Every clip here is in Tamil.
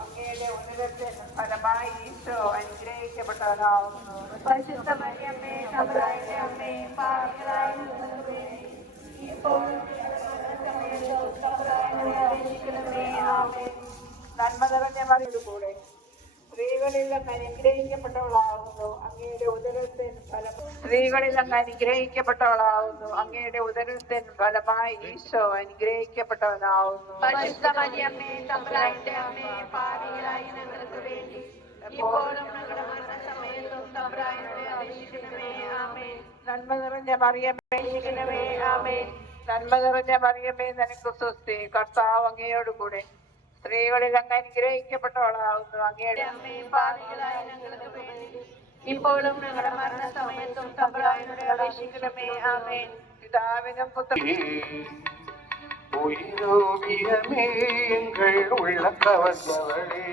അങ്ങയുടെ ഉന്നതത്തിൽ ഫലമായി ഈശോ അനുഗ്രഹിക്കപ്പെട്ടവനാവുന്നു. പരിശുദ്ധ മറിയമ്മേ തമ്പുരാന്റെ അമ്മേ പാപികളായ ഞങ്ങൾക്ക് വേണ്ടി ഇപ്പോഴും നന്മ നിറഞ്ഞ മറിയുടെ കൂടെ സ്ത്രീകളിൽ അങ്ങ് അനുഗ്രഹിക്കപ്പെട്ടവളാകുന്നു. അങ്ങയുടെ ഉദരത്തിൻ ഫലം സ്ത്രീകളിൽ അങ്ങ് അനുഗ്രഹിക്കപ്പെട്ടവളാകുന്നു. അങ്ങയുടെ ഉദരത്തിൻ ഫലമായി ഈശോ അനുഗ്രഹിക്കപ്പെട്ടവനാകുന്നു. പരിശുദ്ധ മറിയമ്മേ തമ്പുരാന്റെ അമ്മേ പാപികളായ ഞങ്ങൾക്ക് വേണ്ടി ഇപ്പോഴും ഞങ്ങളുടെ മരണസമയത്തും തമ്പുരാനോട് അപേക്ഷിക്കണമേ. ആമേൻ. നന്മ നിറഞ്ഞ മറിയമ്മേ ശിഖിലമേ. ആമേൻ. നന്മ നിറഞ്ഞ മറിയമ്മേ നിനക്ക് സ്വസ്തി. കർത്താവ് അങ്ങയോട് കൂടെ സ്ത്രീകളിൽ അങ്ങ് അനുഗ്രഹിക്കപ്പെട്ടവളാകുന്നു. അങ്ങയുടെ അമ്മയും പാപികളായ ഞങ്ങൾക്ക് വേണ്ടി ഇപ്പോഴും ഞങ്ങളുടെ മരണസമയത്തും തമ്പുരാനോട് അപേക്ഷിക്കണമേ. ആമേൻ. പിതാവിനും പുത്രനും உள்ள கவர்ந்தவளே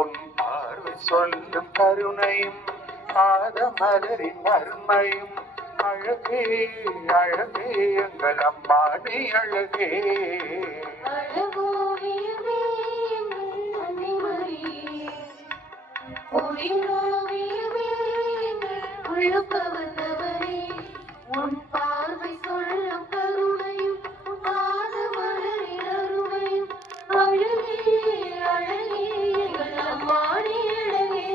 உன் பார்வை சொல்லும் கருணையும் பாதமலரின் அருமையும் அழகே அழகே எங்கள் அம்மா நீ அழகே உன் பார்வை சொல்லும் கருணையும் பாதமலரின் அருமையும் அழகே அழகே எங்கள் அம்மா நீ அழகே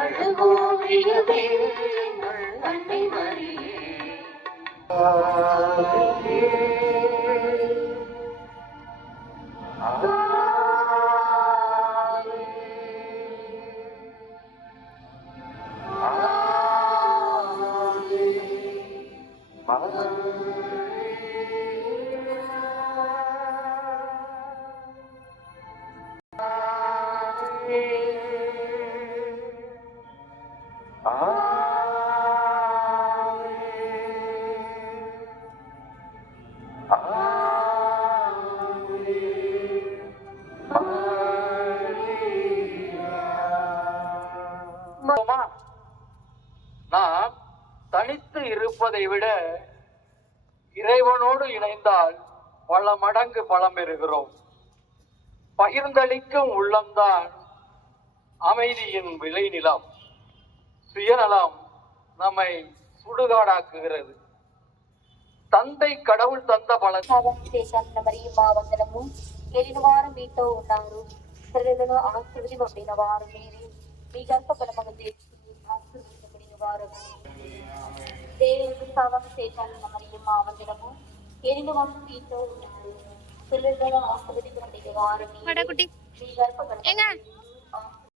அழகோவியமே அன்னை மரியே நாம் தனித்து இருப்பதை விட இறைவனோடு இணைந்தால் பல மடங்கு பலம் பெறுகிறோம். பகிர்ந்தளிக்கும் உள்ளம்தான் அமைதியின் விளைநிலம். சுயநலம் நம்மை சுடுகாடாக்குகிறது. తండ్రి கடவுள் தந்த பல దేశాన్ని మరియు మా వందనము వెళ్ళిన వారు మీతో ఉన్నారు. స్త్రీలలో ఆశీర్వదింపబడిన వారు మీరే. మీ గర్భఫలమును తెచ్చి ఆశీర్వదింపబడిన వారు దేవుడు సావం దేశాన్ని మరియు మా వందనము వెళ్ళిన వారు మీతో ఉన్నారు. స్త్రీలలో ఆశీర్వదింపబడిన వారు మీరే. మీ గర్భఫలమును